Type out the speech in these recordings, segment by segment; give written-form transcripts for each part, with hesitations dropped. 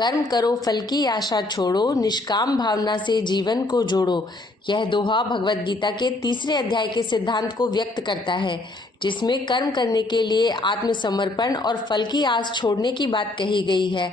कर्म करो फल की आशा छोड़ो, निष्काम भावना से जीवन को जोड़ो। यह दोहा भगवत गीता के 3 अध्याय के सिद्धांत को व्यक्त करता है, जिसमें कर्म करने के लिए आत्मसमर्पण और फल की आस छोड़ने की बात कही गई है।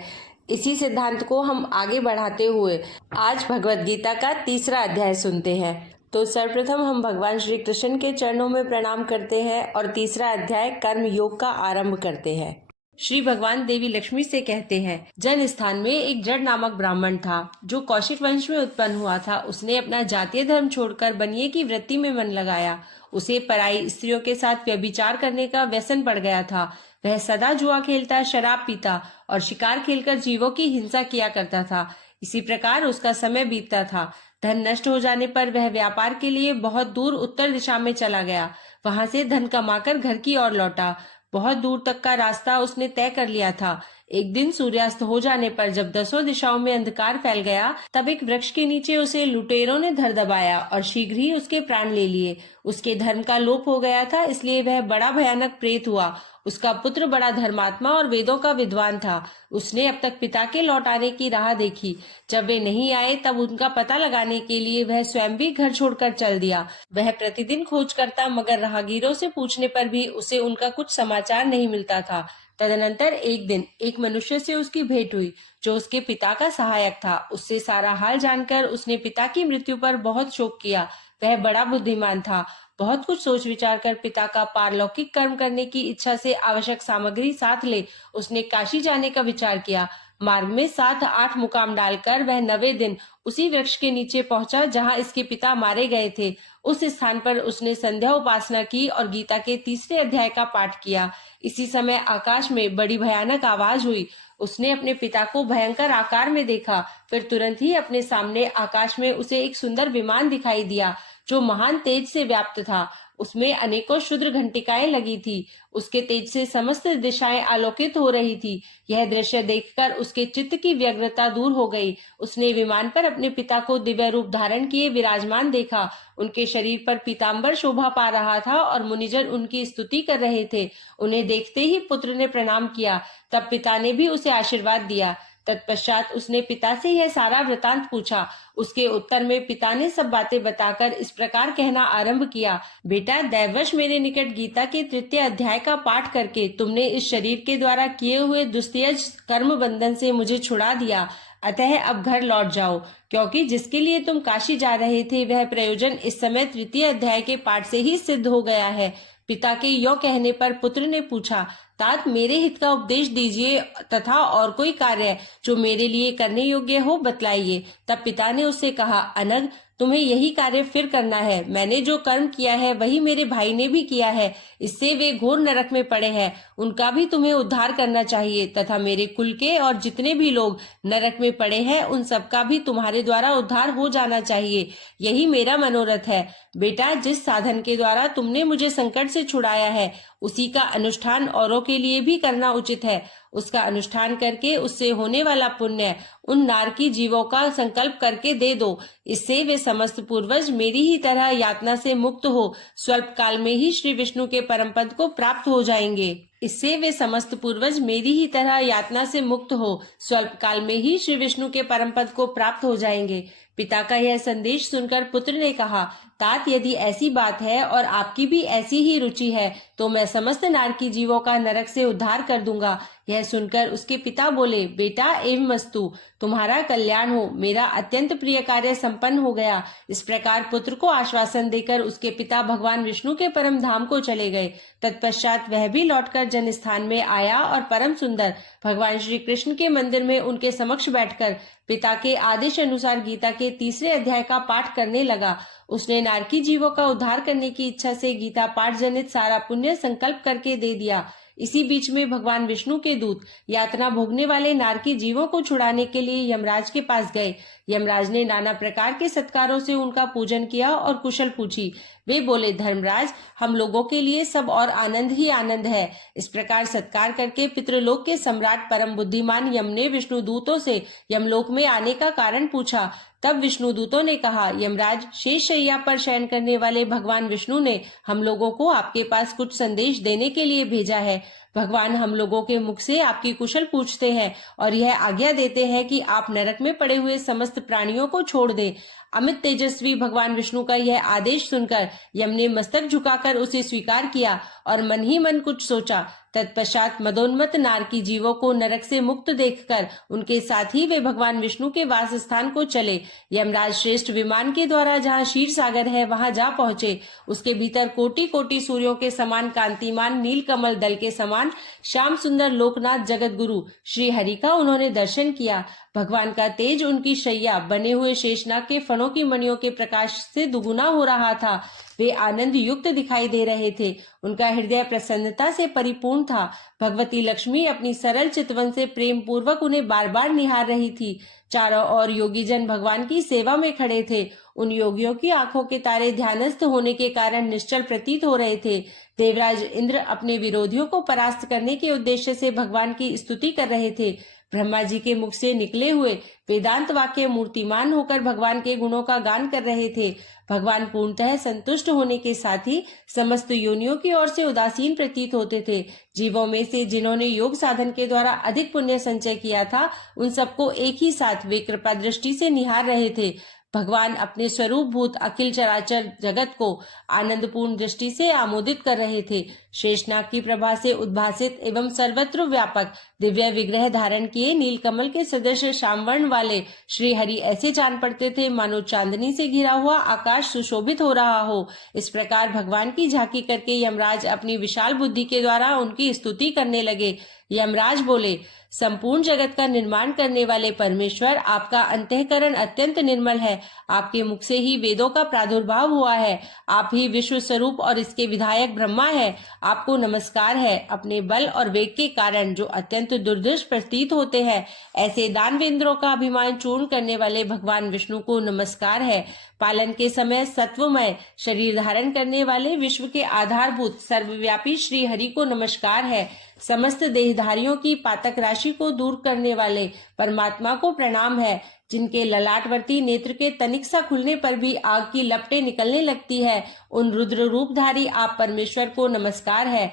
इसी सिद्धांत को हम आगे बढ़ाते हुए आज भगवत गीता का 3 अध्याय सुनते हैं। तो सर्वप्रथम हम भगवान श्री कृष्ण के चरणों में प्रणाम करते हैं और 3 अध्याय कर्म योग का आरंभ करते हैं। श्री भगवान देवी लक्ष्मी से कहते हैं, जन स्थान में एक जड़ नामक ब्राह्मण था जो कौशिक वंश में उत्पन्न हुआ था। उसने अपना जातीय धर्म छोड़कर बनिए की वृत्ति में मन लगाया। उसे पराई स्त्रियों के साथ व्यभिचार करने का व्यसन पड़ गया था। वह सदा जुआ खेलता, शराब पीता और शिकार खेलकर जीवों की हिंसा किया करता था। इसी प्रकार उसका समय बीतता था। धन नष्ट हो जाने पर वह व्यापार के लिए बहुत दूर उत्तर दिशा में चला गया। वहां से धन कमाकर घर की ओर लौटा। बहुत दूर तक का रास्ता उसने तय कर लिया था। एक दिन सूर्यास्त हो जाने पर जब 10 दिशाओं में अंधकार फैल गया, तब एक वृक्ष के नीचे उसे लुटेरों ने धर दबाया और शीघ्र ही उसके प्राण ले लिए। उसके धर्म का लोप हो गया था, इसलिए वह बड़ा भयानक प्रेत हुआ। उसका पुत्र बड़ा धर्मात्मा और वेदों का विद्वान था। उसने अब तक पिता के लौट आने की राह देखी। जब वे नहीं आए तब उनका पता लगाने के लिए वह स्वयं भी घर छोड़कर चल दिया। वह प्रतिदिन खोज करता, मगर राहगीरों से पूछने पर भी उसे उनका कुछ समाचार नहीं मिलता था। तदनंतर एक दिन एक मनुष्य से उसकी भेंट हुई जो उसके पिता का सहायक था। उससे सारा हाल जानकर उसने पिता की मृत्यु पर बहुत शोक किया। वह बड़ा बुद्धिमान था। बहुत कुछ सोच विचार कर पिता का पारलौकिक कर्म करने की इच्छा से आवश्यक सामग्री साथ ले उसने काशी जाने का विचार किया। मार्ग में 7-8 मुकाम डालकर वह 9वें दिन उसी वृक्ष के नीचे पहुंचा जहां इसके पिता मारे गए थे। उस स्थान पर उसने संध्या उपासना की और गीता के 3 अध्याय का पाठ किया। इसी समय आकाश में बड़ी भयानक आवाज हुई। उसने अपने पिता को भयंकर आकार में देखा। फिर तुरंत ही अपने सामने आकाश में उसे एक सुंदर विमान दिखाई दिया जो महान तेज से व्याप्त था। उसमें अनेकों क्षुद्र घंटिकाएं लगी थी। उसके तेज से समस्त दिशाएं आलोकित हो रही थी। यह दृश्य देखकर उसके चित्त की व्यग्रता दूर हो गई। उसने विमान पर अपने पिता को दिव्य रूप धारण किए विराजमान देखा। उनके शरीर पर पीतांबर शोभा पा रहा था और मुनिजन उनकी स्तुति कर रहे थे। उन्हें देखते ही पुत्र ने प्रणाम किया। तब पिता ने भी उसे आशीर्वाद दिया। तत्पश्चात उसने पिता से यह सारा वृतांत पूछा। उसके उत्तर में पिता ने सब बातें बताकर इस प्रकार कहना आरंभ किया, बेटा, दैववश मेरे निकट गीता के 3 अध्याय का पाठ करके तुमने इस शरीर के द्वारा किए हुए दुस्त्यज कर्म बंधन से मुझे छुड़ा दिया। अतः अब घर लौट जाओ, क्योंकि जिसके लिए तुम काशी जा रहे थे वह प्रयोजन इस समय 3 अध्याय के पाठ से ही सिद्ध हो गया है। पिता के यो कहने पर पुत्र ने पूछा, तात, मेरे हित का उपदेश दीजिए तथा और कोई कार्य जो मेरे लिए करने योग्य हो बतलाइए। तब पिता ने उससे कहा, अनग, तुम्हें यही कार्य फिर करना है। मैंने जो कर्म किया है वही मेरे भाई ने भी किया है। इससे वे घोर नरक में पड़े हैं। उनका भी तुम्हें उद्धार करना चाहिए तथा मेरे कुल के और जितने भी लोग नरक में पड़े हैं उन सबका भी तुम्हारे द्वारा उद्धार हो जाना चाहिए। यही मेरा मनोरथ है। बेटा, जिस साधन के द्वारा तुमने मुझे संकट से छुड़ाया है उसी का अनुष्ठान औरों के लिए भी करना उचित है। उसका अनुष्ठान करके उससे होने वाला पुण्य उन नारकी जीवों का संकल्प करके दे दो। इससे वे समस्त पूर्वज मेरी ही तरह यातना से मुक्त हो स्वल्प काल में ही श्री विष्णु के परम पद को प्राप्त हो जाएंगे। इससे वे समस्त पूर्वज मेरी ही तरह यातना से मुक्त हो स्वल्प काल में ही श्री विष्णु के परम पद को प्राप्त हो जाएंगे। पिता का यह संदेश सुनकर पुत्र ने कहा, तात, यदि ऐसी बात है और आपकी भी ऐसी ही रुचि है तो मैं समस्त नारकी जीवों का नरक से उद्धार कर दूंगा। यह सुनकर उसके पिता बोले, बेटा, एवमस्तु, तुम्हारा कल्याण हो। मेरा अत्यंत प्रिय कार्य संपन्न हो गया। इस प्रकार पुत्र को आश्वासन देकर उसके पिता भगवान विष्णु के परम धाम को चले गए। तत्पश्चात वह भी लौटकर जन स्थान में आया और परम सुंदर भगवान श्री कृष्ण के मंदिर में उनके समक्ष बैठकर पिता के आदेश अनुसार गीता के 3 अध्याय का पाठ करने लगा। उसने नारकी जीवों का उद्धार करने की इच्छा से गीता पाठ जनित सारा पुण्य संकल्प करके दे दिया। इसी बीच में भगवान विष्णु के दूत यातना भोगने वाले नारकी जीवों को छुड़ाने के लिए यमराज के पास गए। यमराज ने नाना प्रकार के सत्कारों से उनका पूजन किया और कुशल पूछी। वे बोले, धर्मराज, हम लोगों के लिए सब और आनंद ही आनंद है। इस प्रकार सत्कार करके पितृलोक के सम्राट परम बुद्धिमान यम ने विष्णु दूतों से यमलोक में आने का कारण पूछा। तब विष्णु दूतों ने कहा, यमराज, शेष शैया पर शयन करने वाले भगवान विष्णु ने हम लोगों को आपके पास कुछ संदेश देने के लिए भेजा है। भगवान हम लोगों के मुख से आपकी कुशल पूछते हैं और यह आज्ञा देते हैं कि आप नरक में पड़े हुए समस्त प्राणियों को छोड़ दें। अमित तेजस्वी भगवान विष्णु का यह आदेश सुनकर यम ने मस्तक झुकाकर उसे स्वीकार किया और मन ही मन कुछ सोचा। तत्पश्चात मदोन्मत्त नारकी जीवों को नरक से मुक्त देखकर उनके साथ ही वे भगवान विष्णु के वास स्थान को चले। यमराज श्रेष्ठ विमान के द्वारा जहाँ क्षीर सागर है वहां जा पहुंचे। उसके भीतर कोटि कोटि सूर्यों के समान कांतिमान नील कमल दल के समान श्याम सुंदर लोकनाथ जगत गुरु श्री हरि का उन्होंने दर्शन किया। भगवान का तेज उनकी शैया बने हुए शेषनाग के फणों की मणियों के प्रकाश से दुगुना हो रहा था। वे आनंद युक्त दिखाई दे रहे थे। उनका हृदय प्रसन्नता से परिपूर्ण था। भगवती लक्ष्मी अपनी सरल चितवन से प्रेम पूर्वक उन्हें बार बार निहार रही थी। चारों ओर योगी जन भगवान की सेवा में खड़े थे। उन योगियों की आंखों के तारे ध्यानस्थ होने के कारण निश्चल प्रतीत हो रहे थे। देवराज इंद्र अपने विरोधियों को परास्त करने के उद्देश्य से भगवान की स्तुति कर रहे थे। ब्रह्मा जी के मुख से निकले हुए वेदांत वाक्य मूर्तिमान होकर भगवान के गुणों का गान कर रहे थे। भगवान पूर्णतः संतुष्ट होने के साथ ही समस्त योनियों की ओर से उदासीन प्रतीत होते थे। जीवों में से जिन्होंने योग साधन के द्वारा अधिक पुण्य संचय किया था, उन सबको एक ही साथ वे कृपा दृष्टि से निहार रहे थे। भगवान अपने स्वरूप भूत अखिल चराचर जगत को आनंदपूर्ण दृष्टि से आमोदित कर रहे थे। शेषनाग की प्रभा से उद्भासित एवं सर्वत्र व्यापक दिव्य विग्रह धारण किए नीलकमल के सदृश श्यामवर्ण वाले श्री हरि ऐसे जान पड़ते थे मानो चांदनी से घिरा हुआ आकाश सुशोभित हो रहा हो। इस प्रकार भगवान की झांकी करके यमराज अपनी विशाल बुद्धि के द्वारा उनकी स्तुति करने लगे। यमराज बोले, संपूर्ण जगत का निर्माण करने वाले परमेश्वर, आपका अंतःकरण अत्यंत निर्मल है। आपके मुख से ही वेदों का प्रादुर्भाव हुआ है। आप ही विश्व स्वरूप और इसके विधायक ब्रह्मा है। आपको नमस्कार है। अपने बल और वेग के कारण जो अत्यंत दुर्दृश प्रतीत होते हैं, ऐसे दानवेंद्रों का अभिमान चूर्ण करने वाले भगवान विष्णु को नमस्कार है। पालन के समय सत्वमय शरीर धारण करने वाले विश्व के आधारभूत सर्वव्यापी श्री हरि को नमस्कार है। समस्त देहधारियों की पातक राशि को दूर करने वाले परमात्मा को प्रणाम है। जिनके ललाटवर्ती नेत्र के तनिक सा खुलने पर भी आग की लपटें निकलने लगती है, उन रुद्र रूपधारी आप परमेश्वर को नमस्कार है।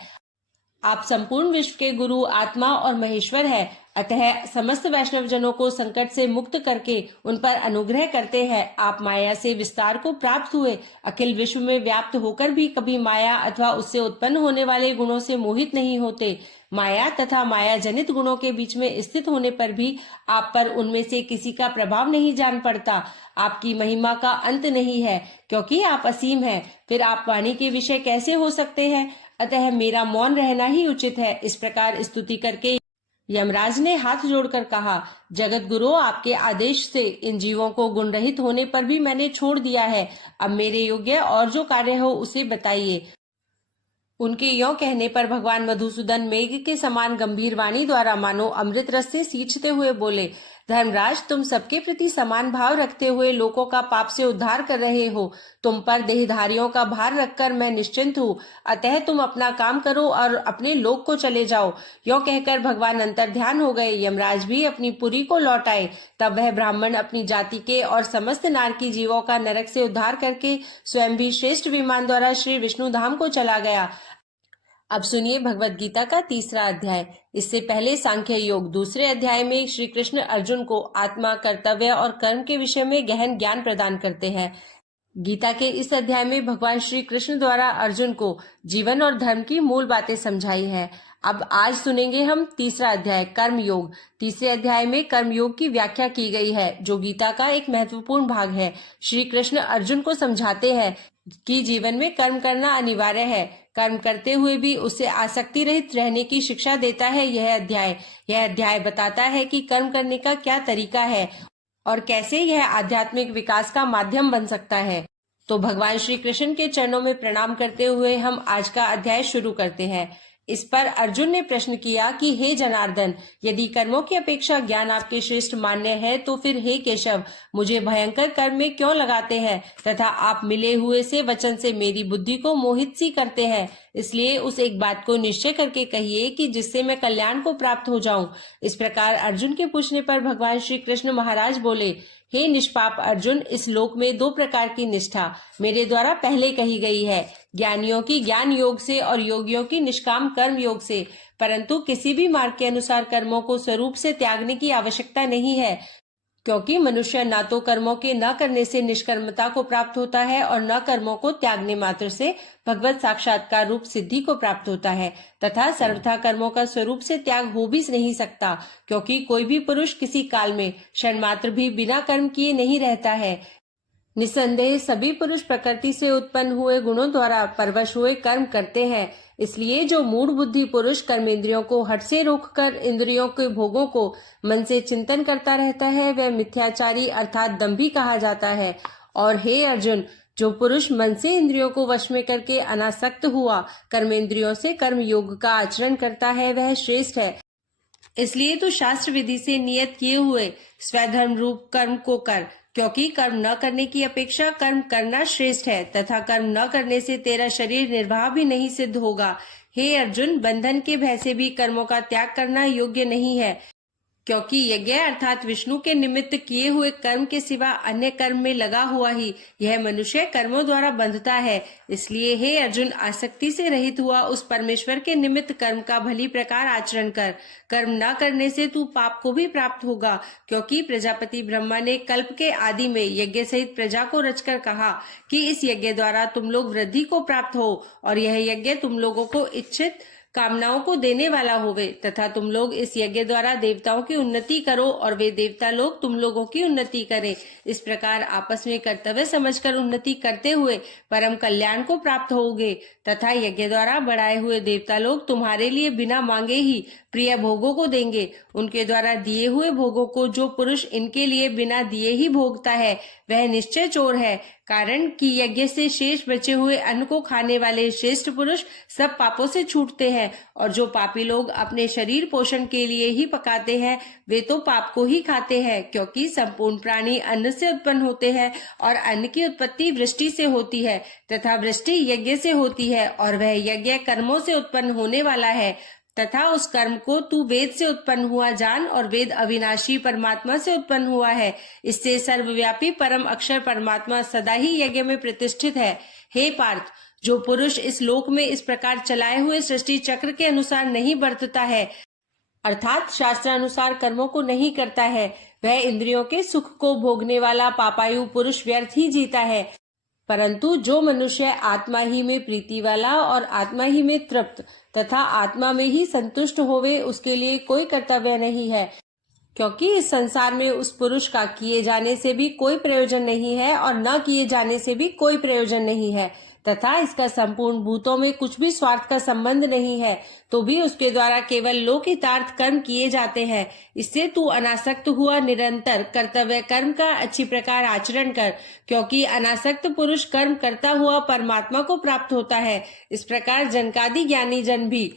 आप संपूर्ण विश्व के गुरु, आत्मा और महेश्वर है। अतः समस्त वैष्णव जनों को संकट से मुक्त करके उन पर अनुग्रह करते हैं। आप माया से विस्तार को प्राप्त हुए, अखिल विश्व में व्याप्त होकर भी कभी माया अथवा उससे उत्पन्न होने वाले गुणों से मोहित नहीं होते। माया तथा माया जनित गुणों के बीच में स्थित होने पर भी आप पर उनमें से किसी का प्रभाव नहीं जान पड़ता। आपकी महिमा का अंत नहीं है, क्योंकि आप असीम हैं। फिर आप वाणी के विषय कैसे हो सकते हैं? अतः मेरा मौन रहना ही उचित है। इस प्रकार स्तुति करके यमराज ने हाथ जोड़कर कहा, जगत गुरु, आपके आदेश से इन जीवों को गुण रहित होने पर भी मैंने छोड़ दिया है। अब मेरे योग्य और जो कार्य हो उसे बताइए। उनके यों कहने पर भगवान मधुसूदन मेघ के समान गंभीर वाणी द्वारा मानो अमृत रस से सींचते हुए बोले, धर्मराज, तुम सबके प्रति समान भाव रखते हुए लोगों का पाप से उद्धार कर रहे हो। तुम पर देहधारियों का भार रखकर मैं निश्चिंत हूँ। अतः तुम अपना काम करो और अपने लोक को चले जाओ। यों कहकर भगवान अंतर्ध्यान हो गए। यमराज भी अपनी पुरी को लौट आए। तब वह ब्राह्मण अपनी जाति के और समस्त नारकी जीवों का नरक से उद्धार करके स्वयं भी श्रेष्ठ विमान द्वारा श्री विष्णु धाम को चला गया। अब सुनिए भगवत गीता का तीसरा अध्याय। इससे पहले सांख्य योग दूसरे अध्याय में श्री कृष्ण अर्जुन को आत्मा, कर्तव्य और कर्म के विषय में गहन ज्ञान प्रदान करते हैं। गीता के इस अध्याय में भगवान श्री कृष्ण द्वारा अर्जुन को जीवन और धर्म की मूल बातें समझाई हैं। अब आज सुनेंगे हम तीसरा अध्याय, कर्म योग। तीसरे अध्याय में कर्म योग की व्याख्या की गई है, जो गीता का एक महत्वपूर्ण भाग है। श्री कृष्ण अर्जुन को समझाते हैं कि जीवन में कर्म करना अनिवार्य है। कर्म करते हुए भी उससे आसक्ति रहित रहने की शिक्षा देता है यह अध्याय बताता है कि कर्म करने का क्या तरीका है और कैसे यह आध्यात्मिक विकास का माध्यम बन सकता है। तो भगवान श्री कृष्ण के चरणों में प्रणाम करते हुए हम आज का अध्याय शुरू करते हैं। इस पर अर्जुन ने प्रश्न किया कि हे जनार्दन, यदि कर्मों की अपेक्षा ज्ञान आपके श्रेष्ठ मान्य है, तो फिर हे केशव, मुझे भयंकर कर्म में क्यों लगाते हैं तथा आप मिले हुए से वचन से मेरी बुद्धि को मोहित सी करते हैं। इसलिए उस एक बात को निश्चय करके कहिए कि जिससे मैं कल्याण को प्राप्त हो जाऊं। इस प्रकार अर्जुन के पूछने पर भगवान श्री कृष्ण महाराज बोले, हे निष्पाप अर्जुन, इस लोक में दो प्रकार की निष्ठा मेरे द्वारा पहले कही गई है, ज्ञानियों की ज्ञान योग से और योगियों की निष्काम कर्म योग से। परंतु किसी भी मार्ग के अनुसार कर्मों को स्वरूप से त्यागने की आवश्यकता नहीं है, क्योंकि मनुष्य न तो कर्मों के न करने से निष्कर्मता को प्राप्त होता है और न कर्मों को त्यागने मात्र से भगवत साक्षात्कार रूप सिद्धि को प्राप्त होता है, तथा सर्वथा कर्मों का स्वरूप से त्याग हो भी नहीं सकता, क्योंकि कोई भी पुरुष किसी काल में क्षण मात्र भी बिना कर्म किए नहीं रहता है। निसंदेह सभी पुरुष प्रकृति से उत्पन्न हुए गुणों द्वारा परवश हुए कर्म करते हैं। इसलिए जो मूढ़ बुद्धि पुरुष कर्मेंद्रियों को हठ से रोककर इंद्रियों के भोगों को मन से चिंतन करता रहता है, वह मिथ्याचारी अर्थात दंभी कहा जाता है। और हे अर्जुन, जो पुरुष मन से इंद्रियों को वश में करके अनासक्त हुआ कर्मेंद्रियों से कर्म योग का आचरण करता है, वह श्रेष्ठ है। इसलिए तो शास्त्र विधि से नियत किए हुए स्वधर्म रूप कर्म को कर, क्योंकि कर्म न करने की अपेक्षा कर्म करना श्रेष्ठ है, तथा कर्म न करने से तेरा शरीर निर्वाह भी नहीं सिद्ध होगा। हे अर्जुन, बंधन के भय से भी कर्मों का त्याग करना योग्य नहीं है, क्योंकि यज्ञ अर्थात विष्णु के निमित्त किए हुए कर्म के सिवा अन्य कर्म में लगा हुआ ही यह मनुष्य कर्मों द्वारा बंधता है। इसलिए हे अर्जुन, आसक्ति से रहित हुआ उस परमेश्वर के निमित्त कर्म का भली प्रकार आचरण कर। कर्म न करने से तू पाप को भी प्राप्त होगा, क्योंकि प्रजापति ब्रह्मा ने कल्प के आदि में यज्ञ सहित प्रजा को रचकर कहा कि इस यज्ञ द्वारा तुम लोग वृद्धि को प्राप्त हो, और यह यज्ञ तुम लोगों को इच्छित कामनाओं को देने वाला होवे, तथा तुम लोग इस यज्ञ द्वारा देवताओं की उन्नति करो और वे देवता लोग तुम लोगों की उन्नति करें। इस प्रकार आपस में कर्तव्य समझकर उन्नति करते हुए परम कल्याण को प्राप्त होगे, तथा यज्ञ द्वारा बढ़ाए हुए देवता लोग तुम्हारे लिए बिना मांगे ही प्रिय भोगों को देंगे। उनके द्वारा दिए हुए भोगों को जो पुरुष इनके लिए बिना दिए ही भोगता है, वह निश्चय चोर है। कारण कि यज्ञ से शेष बचे हुए अन्न को खाने वाले श्रेष्ठ पुरुष सब पापों से छूटते हैं, और जो पापी लोग अपने शरीर पोषण के लिए ही पकाते हैं, वे तो पाप को ही खाते हैं, क्योंकि संपूर्ण प्राणी अन्न से उत्पन्न होते हैं, और अन्न की उत्पत्ति वृष्टि से होती है, तथा वृष्टि यज्ञ से होती है, और वह यज्ञ कर्मों से उत्पन्न होने वाला है। तथा उस कर्म को तू वेद से उत्पन्न हुआ जान, और वेद अविनाशी परमात्मा से उत्पन्न हुआ है। इससे सर्वव्यापी परम अक्षर परमात्मा सदा ही यज्ञ में प्रतिष्ठित है। हे पार्थ, जो पुरुष इस लोक में इस प्रकार चलाए हुए सृष्टि चक्र के अनुसार नहीं बरतता है, अर्थात शास्त्रानुसार कर्मों को नहीं करता है, वह इंद्रियों के सुख को भोगने वाला पापायु पुरुष व्यर्थ ही जीता है। परंतु जो मनुष्य आत्मा ही में प्रीति वाला और आत्मा ही में तृप्त तथा आत्मा में ही संतुष्ट होवे, उसके लिए कोई कर्तव्य नहीं है, क्योंकि इस संसार में उस पुरुष का किए जाने से भी कोई प्रयोजन नहीं है और न किए जाने से भी कोई प्रयोजन नहीं है, तथा इसका संपूर्ण भूतों में कुछ भी स्वार्थ का संबंध नहीं है, तो भी उसके द्वारा केवल लोकहितार्थ कर्म किए जाते हैं। इससे तू अनासक्त हुआ निरंतर कर्तव्य कर्म का अच्छी प्रकार आचरण कर, क्योंकि अनासक्त पुरुष कर्म करता हुआ परमात्मा को प्राप्त होता है। इस प्रकार जनकादि ज्ञानी जन भी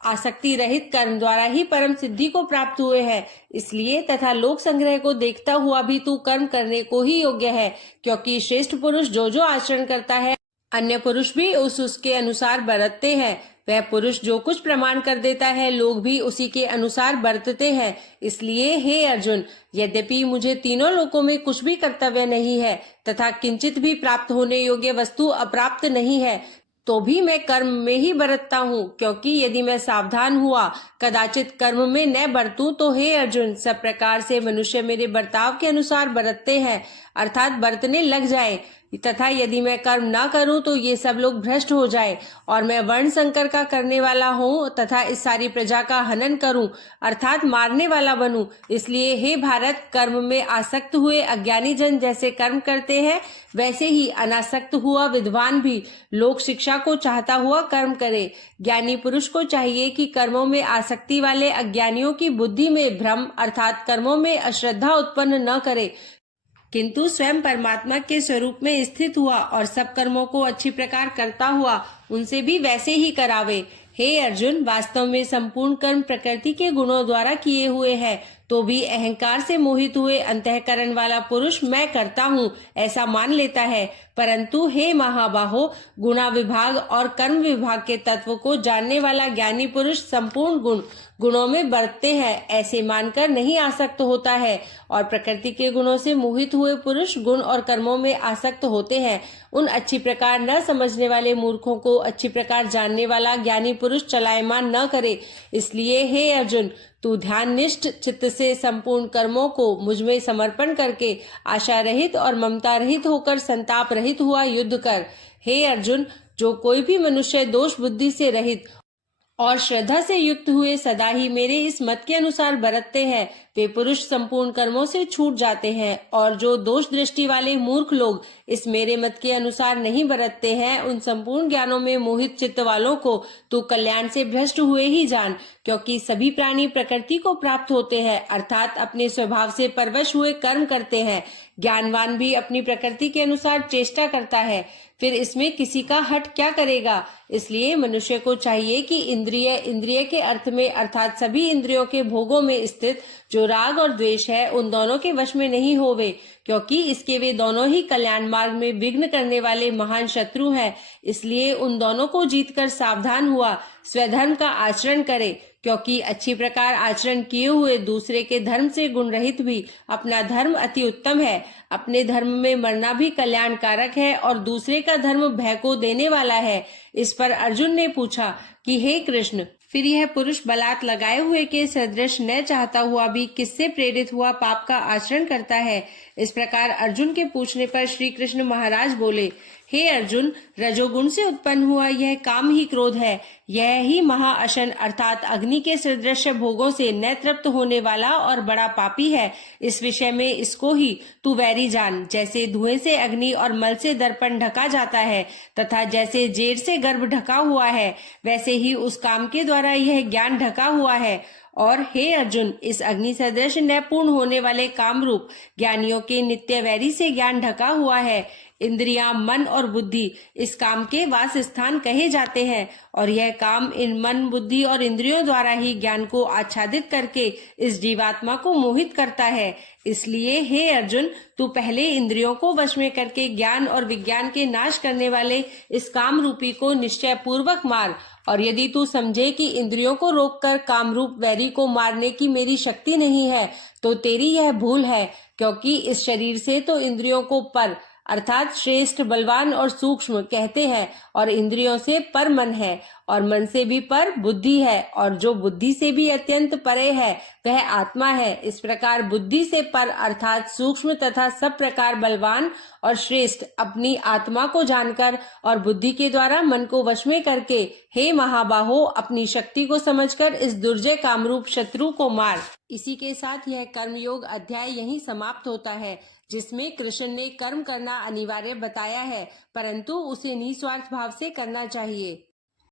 आसक्ति रहित कर्म द्वारा ही परम सिद्धि को प्राप्त हुए हैं। इसलिए तथा लोक संग्रह को देखता हुआ भी तू कर्म करने को ही योग्य है, क्योंकि श्रेष्ठ पुरुष जो जो आचरण करता है, अन्य पुरुष भी उसके अनुसार बरतते हैं। वह पुरुष जो कुछ प्रमाण कर देता है, लोग भी उसी के अनुसार बरतते हैं। इसलिए हे अर्जुन, यद्यपि मुझे तीनों लोकों में कुछ भी कर्तव्य नहीं है तथा किंचित भी प्राप्त होने योग्य वस्तु अप्राप्त नहीं है, तो भी मैं कर्म में ही बरतता हूँ, क्योंकि यदि मैं सावधान हुआ कदाचित कर्म में न बरतूं, तो हे अर्जुन, सब प्रकार से मनुष्य मेरे बर्ताव के अनुसार बरतते हैं, अर्थात बरतने लग जाए, तथा यदि मैं कर्म ना करूं तो ये सब लोग भ्रष्ट हो जाए और मैं वर्ण संकर का करने वाला हूं तथा इस सारी प्रजा का हनन करूं, अर्थात मारने वाला बनूं। इसलिए हे भारत, कर्म में आसक्त हुए अज्ञानी जन जैसे कर्म करते हैं, वैसे ही अनासक्त हुआ विद्वान भी लोक शिक्षा को चाहता हुआ कर्म करे। ज्ञानी पुरुष को चाहिए कि कर्मों में आसक्ति वाले अज्ञानियों की बुद्धि में भ्रम अर्थात कर्मों में अश्रद्धा उत्पन्न न करे, किंतु स्वयं परमात्मा के स्वरूप में स्थित हुआ और सब कर्मों को अच्छी प्रकार करता हुआ उनसे भी वैसे ही करावे। हे अर्जुन, वास्तव में संपूर्ण कर्म प्रकृति के गुणों द्वारा किए हुए हैं, तो भी अहंकार से मोहित हुए अंतःकरण वाला पुरुष मैं करता हूँ ऐसा मान लेता है। परंतु हे महाबाहो, गुणा विभाग और कर्म विभाग के तत्व को जानने वाला ज्ञानी पुरुष संपूर्ण गुण गुणों में बरतते हैं ऐसे मानकर नहीं आसक्त होता है, और प्रकृति के गुणों से मोहित हुए पुरुष गुण और कर्मों में आसक्त होते हैं। उन अच्छी प्रकार न समझने वाले मूर्खों को अच्छी प्रकार जानने वाला ज्ञानी पुरुष चलायमान न करे। इसलिए हे अर्जुन, तू ध्याननिष्ठ चित्त से संपूर्ण कर्मों को मुझ में समर्पण करके आशा रहित और ममता रहित होकर संताप रहित हुआ युद्ध कर। हे अर्जुन, जो कोई भी मनुष्य दोष बुद्धि से रहित और श्रद्धा से युक्त हुए सदा ही मेरे इस मत के अनुसार बरतते हैं, वे पुरुष संपूर्ण कर्मों से छूट जाते हैं। और जो दोष दृष्टि वाले मूर्ख लोग इस मेरे मत के अनुसार नहीं बरतते हैं, उन संपूर्ण ज्ञानों में मोहित चित्त वालों को तू कल्याण से भ्रष्ट हुए ही जान। क्योंकि सभी प्राणी प्रकृति को प्राप्त होते हैं, अर्थात अपने स्वभाव से परवश हुए कर्म करते हैं। ज्ञानवान भी अपनी प्रकृति के अनुसार चेष्टा करता है, फिर इसमें किसी का हट क्या करेगा। इसलिए मनुष्य को चाहिए कि इंद्रिय के अर्थ में अर्थात सभी इंद्रियों के भोगों में स्थित जो राग और द्वेष है, उन दोनों के वश में नहीं होवे, क्योंकि इसके वे दोनों ही कल्याण मार्ग में विघ्न करने वाले महान शत्रु हैं। इसलिए उन दोनों को जीतकर सावधान हुआ स्वधर्म का आचरण करे, क्योंकि अच्छी प्रकार आचरण किए हुए दूसरे के धर्म से गुण रहित भी अपना धर्म अति उत्तम है। अपने धर्म में मरना भी कल्याणकारक है और दूसरे का धर्म भय को देने वाला है। इस पर अर्जुन ने पूछा कि हे कृष्ण, फिर यह पुरुष बलात् लगाए हुए के सदृश न चाहता हुआ भी किससे प्रेरित हुआ पाप का आचरण करता है। इस प्रकार अर्जुन के पूछने पर श्री कृष्ण महाराज बोले, हे अर्जुन, रजोगुण से उत्पन्न हुआ यह काम ही क्रोध है। यह ही महाअशन अर्थात अग्नि के सदृश भोगों से न तृप्त होने वाला और बड़ा पापी है। इस विषय में इसको ही तू वैरी जान। जैसे धुएं से अग्नि और मल से दर्पण ढका जाता है तथा जैसे जेर से गर्भ ढका हुआ है, वैसे ही उस काम के द्वारा यह ज्ञान ढका हुआ है। और हे अर्जुन, इस अग्नि सदृश न पूर्ण होने वाले काम रूप ज्ञानियों के नित्य वैरी से ज्ञान ढका हुआ है। इंद्रियां, मन और बुद्धि इस काम के वास स्थान कहे जाते हैं, और यह काम इन मन, बुद्धि और इंद्रियों द्वारा ही ज्ञान को आच्छादित करके इस जीवात्मा को मोहित करता है। इसलिए हे अर्जुन, तू पहले इंद्रियों को वश में करके ज्ञान और विज्ञान के नाश करने वाले इस काम रूपी को निश्चय पूर्वक मार। और यदि तू समझे कि इंद्रियों को रोककर काम रूप वैरी को मारने की मेरी शक्ति नहीं है, तो तेरी यह भूल है, क्योंकि इस शरीर से तो इंद्रियों को पर अर्थात श्रेष्ठ, बलवान और सूक्ष्म कहते हैं, और इंद्रियों से पर मन है, और मन से भी पर बुद्धि है, और जो बुद्धि से भी अत्यंत परे है वह आत्मा है। इस प्रकार बुद्धि से पर अर्थात सूक्ष्म तथा सब प्रकार बलवान और श्रेष्ठ अपनी आत्मा को जानकर और बुद्धि के द्वारा मन को वश में करके, हे महाबाहो, अपनी शक्ति को समझकर इस दुर्जय कामरूप शत्रु को मार। इसी के साथ यह कर्मयोग अध्याय यहीं समाप्त होता है, जिसमें कृष्ण ने कर्म करना अनिवार्य बताया है, परंतु उसे निस्वार्थ भाव से करना चाहिए।